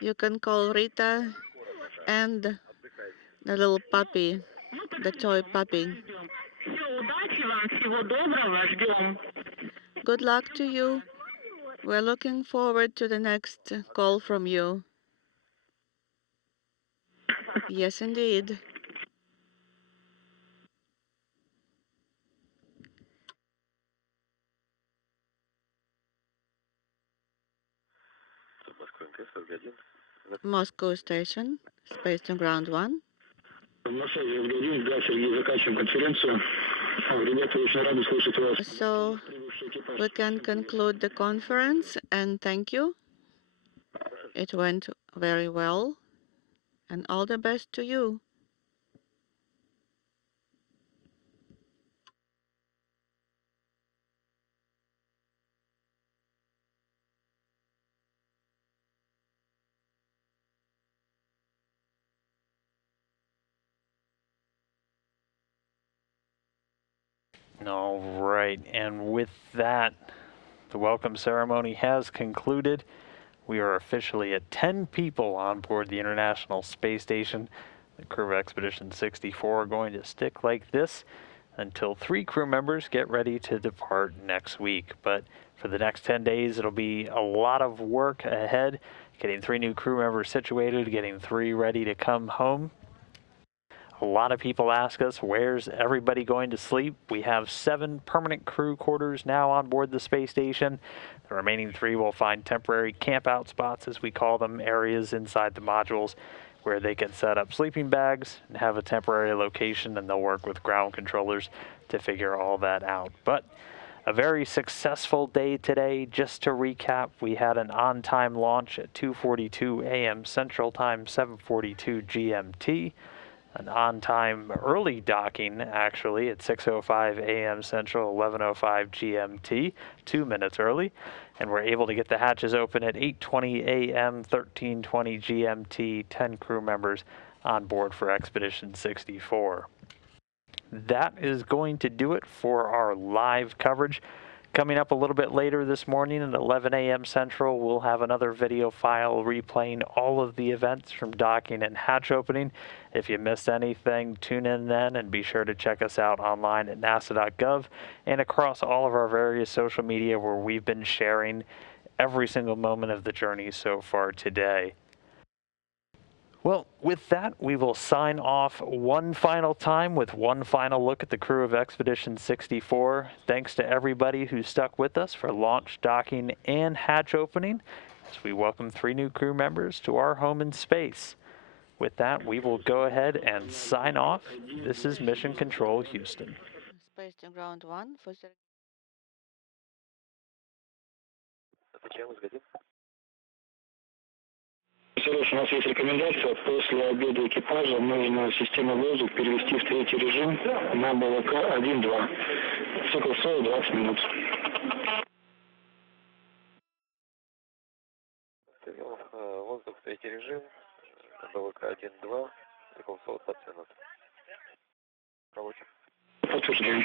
You can call Rita and the little puppy, the toy puppy. Все, удачи вам, всего доброго, ждем. Good luck to you. We're looking forward to the next call from you. Yes, indeed. Moscow Station, Space to Ground 1. На связи Kud-Sverchkov, да, Сергей, заканчиваем конференцию. Ребята, очень рады слышать вас. So we can conclude the conference and thank you. It went very well and all the best to you. All right, and with that, the welcome ceremony has concluded. We are officially at 10 people on board the International Space Station. The crew of Expedition 64 are going to stick like this until 3 crew members get ready to depart next week. But for the next 10 days, it'll be a lot of work ahead, getting 3 new crew members situated, getting 3 ready to come home. A lot of people ask us, where's everybody going to sleep? We have 7 permanent crew quarters now on board the space station. The remaining 3 will find temporary camp-out spots, as we call them, areas inside the modules where they can set up sleeping bags and have a temporary location, and they'll work with ground controllers to figure all that out. But a very successful day today. Just to recap, we had an on-time launch at 2:42 a.m. Central Time, 7:42 GMT. An on-time early docking, actually, at 6:05 a.m. Central, 11:05 GMT, 2 minutes early. And we're able to get the hatches open at 8:20 a.m., 13:20 GMT, 10 crew members on board for Expedition 64. That is going to do it for our live coverage. Coming up a little bit later this morning at 11 a.m. Central, we'll have another video file replaying all of the events from docking and hatch opening. If you missed anything, tune in then, and be sure to check us out online at nasa.gov and across all of our various social media where we've been sharing every single moment of the journey so far today. Well, with that, we will sign off one final time with one final look at the crew of Expedition 64. Thanks to everybody who stuck with us for launch, docking, and hatch opening as we welcome 3 new crew members to our home in space. With that, we will go ahead and sign off. This is Mission Control Houston. Space to Ground 1 for Сереж, у нас есть рекомендация. После обеда экипажа нужно систему воздух перевести в 3-й режим на БВК 1-2. Цикл СОИ 20 минут. Воздух, 3-й режим, БВК 1-2, цикл СОИ 20 минут. Рабочий. Подтверждаем.